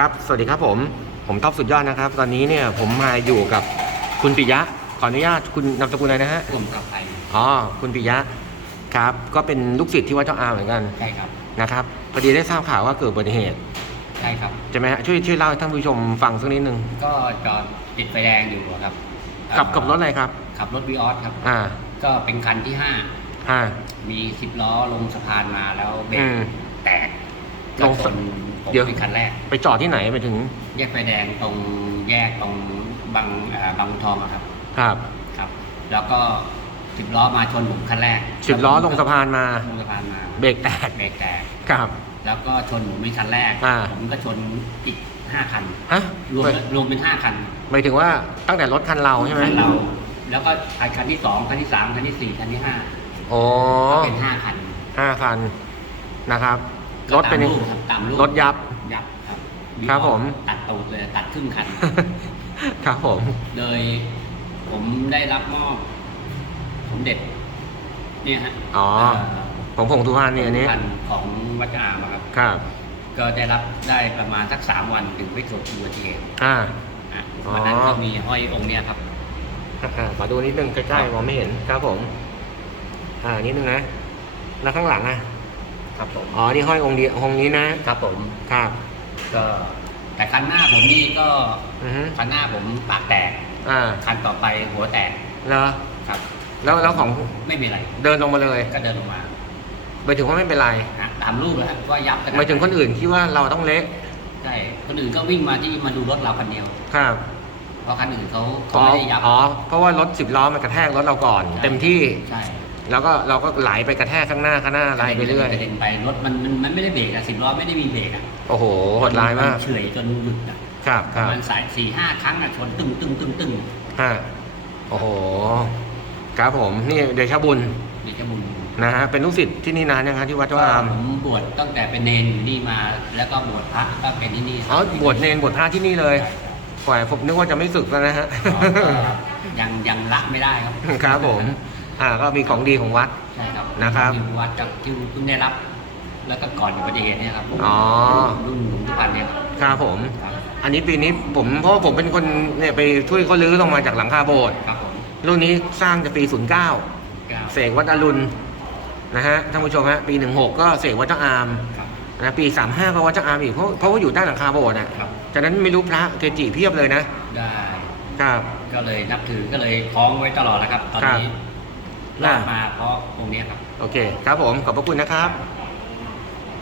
ครับ สวัสดีครับผม ผมท็อปสุดยอดนะครับ ตอนนี้เนี่ยผมมาอยู่กับคุณปิยะ ขออนุญาตคุณนามสกุลอะไรนะฮะกลุ่มปลอดภัยอ๋อ คุณปิยะ ครับ ก็เป็นลูกศิษย์ที่วัดเจ้าอาเหมือนกัน ใช่ครับ นะครับ พอดีได้ทราบข่าวว่าเกิดอุบัติเหตุ ใช่ครับใช่ไหมฮะ ช่วยช่วยเล่าให้ท่านผู้ชมฟังสักนิดนึงก็จอดติดไฟแดงอยู่ครับขับเอ่อกับรถอะไรครับ ขับรถวีออสครับ อ่า ก็เป็นคันที่ห้า อ่า มีสิบล้อลงสะพานมาแล้วเบรอืกม แตก ลก็งชสะนผมเดี๋ยวเป็นคันแรก ไปจอดที่ไหนไปถึงแยกไฟแดงตรงแยกตรงบางเอ่อบางบัวทองอะครับ ครับครับ แล้วก็สิบล้อมาชนผมคันแรกสิบล้อลงสะพานมา ลงสะพานมาเบรกแตกเบรกแตก ครับ แล้วก็ชนผมเป็นคันแรก อ่า ผมก็ชนอีกห้าคัน ฮะรวมรวมเป็นห้าคันหมายถึงว่าตั้งแต่รถคันเราใช่ไหมคันเรา แล้วก็ไอ้คันที่สองคันที่สามคันที่สี่คันที่ห้าโอ้ก็เป็นห้าคัน ห้าคันนะครับ รถเป็นก็ตามรูปครับตามรูปรถยับ ยับครับครับผม ตัดตูดเลยตัดครึ่งคัน ครับผม โดยผมได้รับมอบสมเด็จ เนี่ยฮะอ๋อผมผงทุพานนี่อันนี้ พันของวัดอามอะครับ ครับ ก็ได้รับได้ประมาณสักสามวันถึงไปตรวจอุบัติเหตุอ่า อะอ๋อ วันนั้นก็มีห้อยองค์เนี้ยครับ อ่าขอดูนิดนึงใกล้ๆมองไม่เห็น ครับผม อ่านิดนึงนะ แล้วข้างหลังอะ ครับผมอ๋อนี่ห้อยองค์เดียวองค์นี้นะครับผมครับ ก็แต่คันหน้าผมนี่ก็อือฮึคันหน้าผมปากแตก อ่าคันต่อไปหัวแตกแล้วครับ แล้วแล้วของไม่มีอะไรเดินลงมาเลยก็เดินลงมาหมายถึงว่าไม่เป็นไรฮะตามรูปแล้วฮะว่ายับกันหมายถึงคนอื่นคิดว่าเราต้องเละใช่คนอื่นก็วิ่งมาที่มาดูรถเราคันเดียวครับเพราะคันอื่นเขาเขาอ๋อไม่ได้ยับ อ๋อเพราะว่ารถสิบล้อมันกระแทกรถเราก่อน ใช่ เต็มที่ ใช่ แล้วก็เราก็ไหลไปกระแทกข้างหน้าข้างหน้าไหลไปเรื่อย กระเด็นไปรถมันมันมันไม่ได้เบรกอะสิบล้อไม่ได้มีเบรกอะโอ้โหโหดร้ายมาก นเฉื่อยจนหยุดอะครับปครัระบมาณสายสี่ห้าครั้งอะชนตึ้งตึ้งตึ้งตึ้งฮะโอ้โห ครับผม นี่เดชะบุญนี่จะบุญนะฮะ เป็นลูกศิษย์ที่นี่นานยังครับที่วัดเจ้าอามผมบวชตั้งแต่เป็นเนนอยู่นี่มา แล้วก็บวชพระก็เป็นที่นี่อ๋อบวชเนนบวชพระที่นี่เลยใช่ฝ่ายผมนึกว่าจะไม่สึกแล้วนะฮะครับยังยังละไม่ได้ครับ ครับผม อ่าก็มีของดีของวัด ใช่ครับนะครับที่วัดกับที่เพิ่งได้รับ แล้วก็ก่อนอุบัติเหตุเนี่ยครับอ๋อ รุ่นหลวงทุกพันเนี่ยครับครับผม ครับอันนี้ปีนี้ผมเพราะว่าผมเป็นคนเนี่ยไปช่วยเขาลื้อลงมาจากหลังคาโบสถ์ครับผมรุ่นนี้สร้างจะปี 09 เก้าเสกวัดอรุณนะฮะท่านผู้ชมฮะปี 16 ก็เสกวัดเจ้าอามครับนะปี 35 ก็วัดเจ้าอามอีกเพราะเพราะว่าอยู่ใต้หลังคาโบสถ์อะครับจากนั้นไม่รู้พระเกจิเพียบเลยนะได้ ครับ ก็เลยนับถือก็เลยคล้องไว้ตลอดแล้วครับ ตอนนี้ครับ ลาดมาเพราะตรงเนี้ยครับ โอเค ครับผม ขอบพระคุณนะครับ